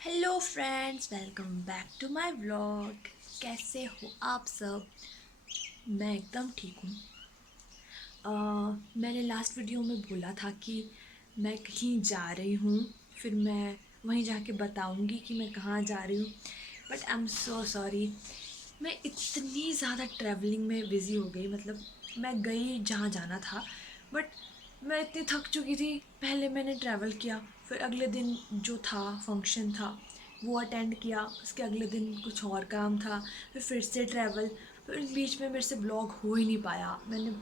Hello friends, welcome back to my vlog. कैसे हो आप सब? मैं एकदम ठीक हूँ। मैंने लास्ट वीडियो में बोला था कि मैं कहीं जा रही हूँ, फिर मैं वहीं जाके बताऊँगी कि मैं कहाँ जा रही हूँ। But I am so sorry, मैं इतनी ज़्यादा ट्रैवलिंग में बिज़ी हो गई। मतलब मैं गई जहाँ जाना था, बट मैं इतनी थक चुकी थी। पहले मैंने ट्रैवल किया, फिर अगले दिन जो था फंक्शन था वो अटेंड किया, उसके अगले दिन कुछ और काम था, फिर से ट्रैवल, फिर इस बीच में मेरे से ब्लॉग हो ही नहीं पाया। मैंने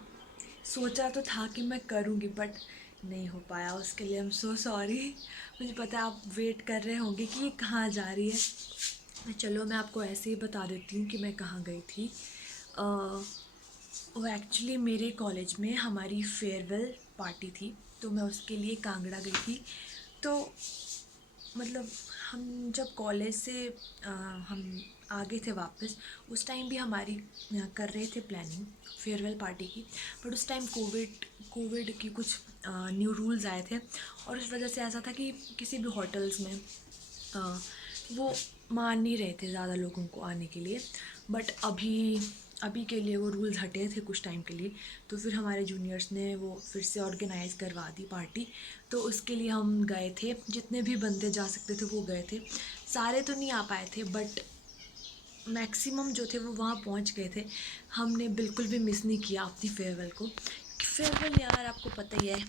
सोचा तो था कि मैं करूँगी, बट नहीं हो पाया। उसके लिए आई एम सो सॉरी। मुझे पता है आप वेट कर रहे होंगे कि ये कहाँ जा रही है। चलो मैं आपको ऐसे ही बता देती हूँ कि मैं कहाँ गई थी। वो एक्चुअली मेरे कॉलेज में हमारी फेयरवेल पार्टी थी, तो मैं उसके लिए कांगड़ा गई थी। तो मतलब हम जब कॉलेज से हम आ गए थे वापस, उस टाइम भी हमारी कर रहे थे प्लानिंग फेयरवेल पार्टी की। बट उस टाइम कोविड की कुछ न्यू रूल्स आए थे, और उस वजह से ऐसा था कि किसी भी होटल्स में वो मान नहीं रहे थे ज़्यादा लोगों को आने के लिए। बट अभी अभी के लिए वो रूल्स हटे थे कुछ टाइम के लिए, तो फिर हमारे जूनियर्स ने वो फिर से ऑर्गेनाइज़ करवा दी पार्टी। तो उसके लिए हम गए थे, जितने भी बंदे जा सकते थे वो गए थे। सारे तो नहीं आ पाए थे, बट मैक्सिमम जो थे वो वहाँ पहुँच गए थे। हमने बिल्कुल भी मिस नहीं किया अपनी फेयरवेल को। फेयरवेल यार आपको पता ही है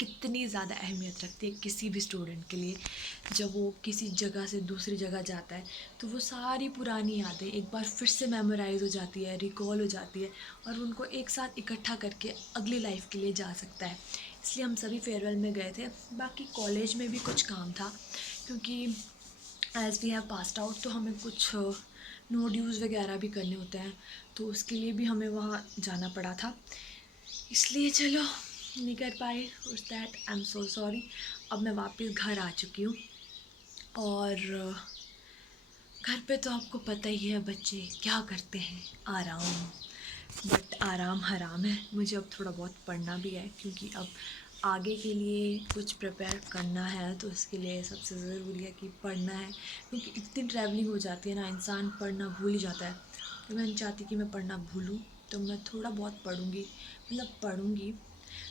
कितनी ज़्यादा अहमियत रखती है किसी भी स्टूडेंट के लिए। जब वो किसी जगह से दूसरी जगह जाता है, तो वो सारी पुरानी यादें एक बार फिर से मेमोराइज़ हो जाती है, रिकॉल हो जाती है, और उनको एक साथ इकट्ठा करके अगली लाइफ के लिए जा सकता है। इसलिए हम सभी फेयरवेल में गए थे। बाकी कॉलेज में भी कुछ काम था, क्योंकि as we have passed out, तो हमें कुछ नो ड्यूज़ वगैरह भी करने होते हैं, तो उसके लिए भी हमें वहाँ जाना पड़ा था। इसलिए चलो नहीं कर पाए, उस that I am so sorry. अब मैं वापस घर आ चुकी हूँ, और घर पे तो आपको पता ही है बच्चे क्या करते हैं, आराम। बट आराम हराम है। मुझे अब थोड़ा बहुत पढ़ना भी है, क्योंकि अब आगे के लिए कुछ प्रिपेयर करना है, तो इसके लिए सबसे ज़रूरी है कि पढ़ना है। क्योंकि इतनी ट्रैवलिंग हो जाती है ना, इंसान पढ़ना भूल ही जाता है। तो मैं नहीं चाहती कि मैं पढ़ना भूलूँ, तो मैं थोड़ा बहुत पढ़ूँगी, मतलब पढ़ूँगी,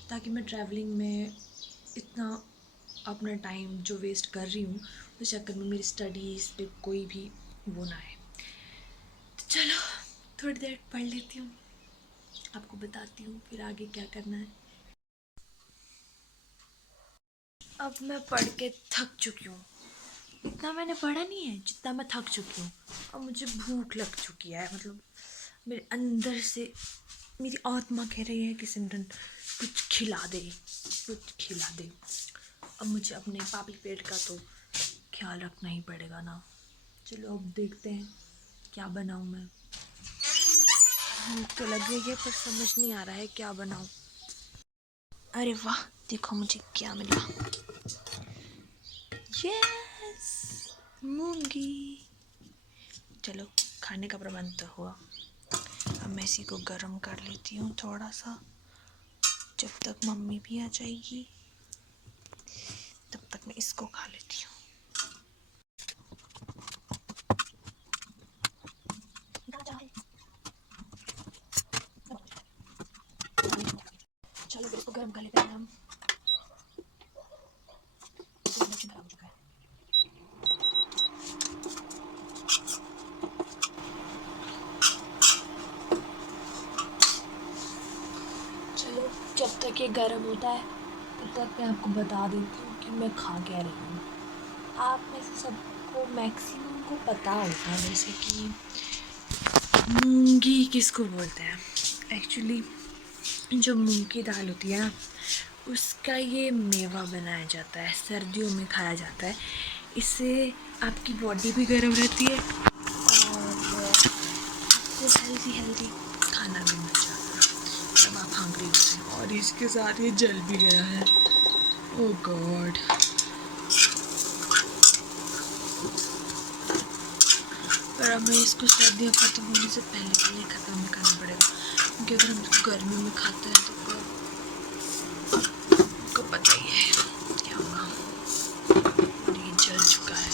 ताकि मैं ट्रैवलिंग में इतना अपना टाइम जो वेस्ट कर रही हूँ उस चक्कर में मेरी स्टडीज़ पे कोई भी वो ना है। तो चलो थोड़ी देर पढ़ लेती हूँ, आपको बताती हूँ फिर आगे क्या करना है। अब मैं पढ़ के थक चुकी हूँ। इतना मैंने पढ़ा नहीं है जितना मैं थक चुकी हूँ। अब मुझे भूख लग चुकी है, मतलब मेरे अंदर से मेरी आत्मा कह रही है कि सिमरन कुछ खिला दे, कुछ खिला दे। अब मुझे अपने पापी पेट का तो ख्याल रखना ही पड़ेगा ना। चलो अब देखते हैं क्या बनाऊँ मैं। भूख तो लग गई है, पर समझ नहीं आ रहा है क्या बनाऊँ। अरे वाह, देखो मुझे क्या मिला। यस, मूंगी। चलो खाने का प्रबंध तो हुआ। अब मैं इसी को गर्म कर लेती हूँ थोड़ा सा, जब तक मम्मी भी आ जाएगी तब तक मैं इसको खा लेती हूँ। चलो फिर इसको गर्म कर लेते हैं हम। इंडक्शन खराब हो चुका है। चलो जब तक ये गर्म होता है तब तक मैं आपको बता देती हूँ कि मैं खा क्या रही हूँ। आप में से सबको मैक्सिमम को पता होगा जैसे कि मूंगी किसको बोलते हैं। एक्चुअली जो मूंग की दाल होती है ना, उसका ये मेवा बनाया जाता है, सर्दियों में खाया जाता है। इससे आपकी बॉडी भी गर्म रहती है, और आपको हेल्दी हेल्दी खाना भी मिल जाता है जब आप हंग्री होते हैं। और इसके साथ ये जल भी गया है, ओह गॉड। पर हमें इसको सर्दियाँ ख़त्म होने से पहले के लिए ख़त्म करना पड़ेगा, क्योंकि अगर हम इसको गर्मियों में खाते हैं तो आपको पता ही है क्या होगा। और ये जल चुका है।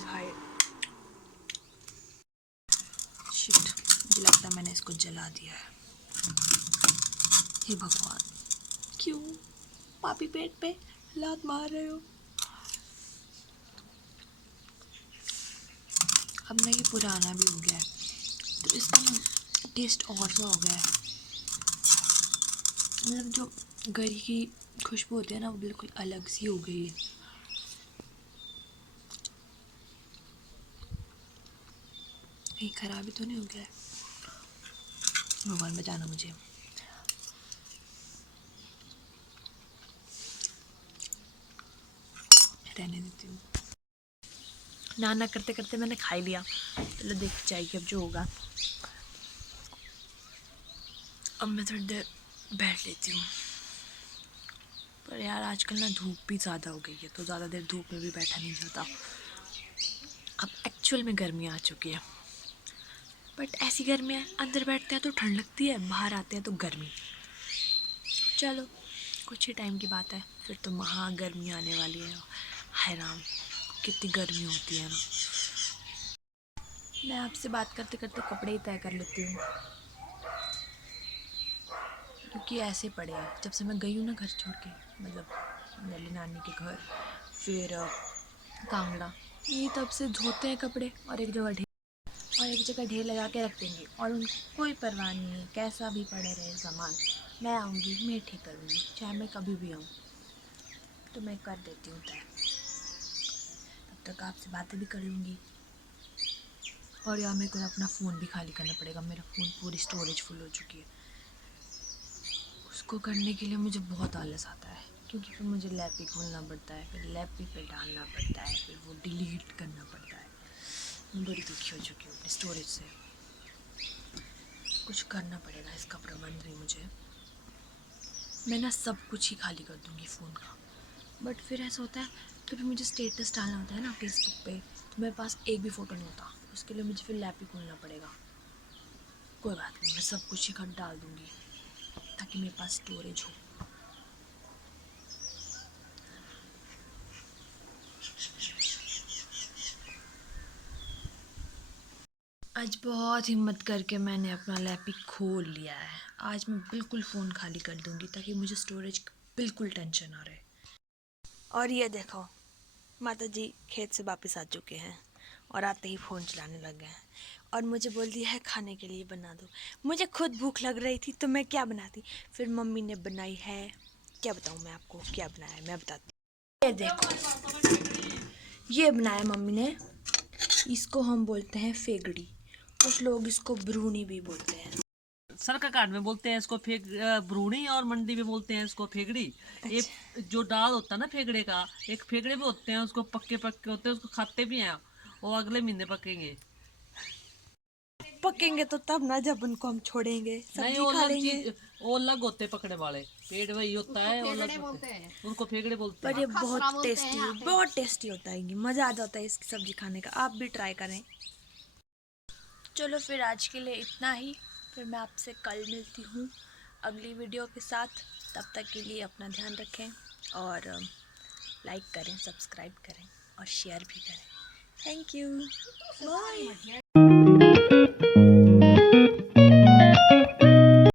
भाई शिट, मुझे लगता है मैंने इसको जला दिया है। हे भगवान, क्यों पापी पेट पे लात मार रहे हो? अब ना ये पुराना भी हो गया है तो इसका ना टेस्ट और सा हो गया है। मतलब जो गरी की खुशबू होती है ना वो बिल्कुल अलग सी हो गई है। कहीं खराबी तो नहीं हो गया है? भगवान बचाना मुझे। रहने देती हूँ। नाना करते करते मैंने खा ही लिया। चलो देख जाएगी अब जो होगा। अब मैं थोड़ी देर बैठ लेती हूँ। पर यार आजकल ना धूप भी ज़्यादा हो गई है तो ज़्यादा देर धूप में भी बैठा नहीं जाता। अब एक्चुअल में गर्मी आ चुकी है, बट ऐसी गर्मी है अंदर बैठते हैं तो ठंड लगती है, बाहर आते हैं तो गर्मी। चलो कुछ ही टाइम की बात है, फिर तो महा गर्मी आने वाली है। हाय राम, कितनी गर्मी होती है ना। मैं आपसे बात करते करते कपड़े ही तय कर लेती हूँ, क्योंकि ऐसे पड़े हैं जब से मैं गई हूँ ना घर छोड़ के, मतलब नली नानी के घर, फिर कांगड़ा, ये तब से धोते हैं कपड़े और एक जगह ढेर लगा के रख देंगे और उनको कोई परवाह नहीं है। कैसा भी पड़े रहे सामान, मैं आऊँगी मैं ठीक करूँगी, चाहे मैं कभी भी आऊँ। तो मैं कर देती हूँ तय। तब तक आपसे बातें भी कर लूँगी। और यार मेरे को अपना फ़ोन भी खाली करना पड़ेगा। मेरा फ़ोन पूरी स्टोरेज फुल हो चुकी है। उसको करने के लिए मुझे बहुत आलस आता है, क्योंकि फिर मुझे लैप ही खोलना पड़ता है, फिर लैप ही पे डालना पड़ता है, फिर वो डिलीट करना पड़ता है। मैं बड़ी दुखी हो चुकी हूँ अपने स्टोरेज से। कुछ करना पड़ेगा इसका प्रबंध भी मुझे। मैं ना सब कुछ ही खाली कर दूँगी फ़ोन का, बट फिर ऐसा होता है कभी मुझे स्टेटस डालना होता है ना फेसबुक पे, तो मेरे पास एक भी फ़ोटो नहीं होता। उसके लिए मुझे फिर लैप ही खोलना पड़ेगा। कोई बात नहीं, मैं सब कुछ ही डाल दूँगी ताकि मेरे पास स्टोरेज हो। आज बहुत हिम्मत करके मैंने अपना लैपी खोल लिया है। आज मैं बिल्कुल फ़ोन खाली कर दूँगी ताकि मुझे स्टोरेज बिल्कुल टेंशन ना रहे। और ये देखो, माता जी खेत से वापस आ चुके हैं और आते ही फ़ोन चलाने लग गए हैं और मुझे बोल दिया है खाने के लिए बना दो। मुझे खुद भूख लग रही थी तो मैं क्या बनाती, फिर मम्मी ने बनाई है। क्या बताऊँ मैं आपको क्या बनाया है, मैं बताती हूँ। ये देखो, ये बनाया मम्मी ने। इसको हम बोलते हैं फेगड़ी, कुछ लोग इसको ब्रूनी भी बोलते हैं। सरकाकांड में बोलते हैं इसको ब्रूणी और मंडी में बोलते हैं इसको फेगड़ी। ये अच्छा। जो दाल होता है ना फेगड़े का, एक फेगड़े भी होते हैं, उसको पक्के पक्के होते हैं, उसको खाते भी हैं। वो अगले महीने पकेंगे। पकेंगे तो तब ना जब उनको हम छोड़ेंगे, नहीं, सब्जी वो खा अलग लेंगे। चीज, वो अलग होते हैं पकड़े वाले। पेड़ वही होता है, वो अलग होते हैं, उनको फेगड़े बोलते पर हैं। ये बहुत टेस्टी होता है, ये मज़ा आ जाता है इसकी सब्जी खाने का। आप भी ट्राई करें। चलो फिर आज के लिए इतना ही, फिर मैं आपसे कल मिलती हूँ अगली वीडियो के साथ। तब तक के लिए अपना ध्यान रखें और लाइक करें, सब्सक्राइब करें और शेयर भी करें। Thank you, bye.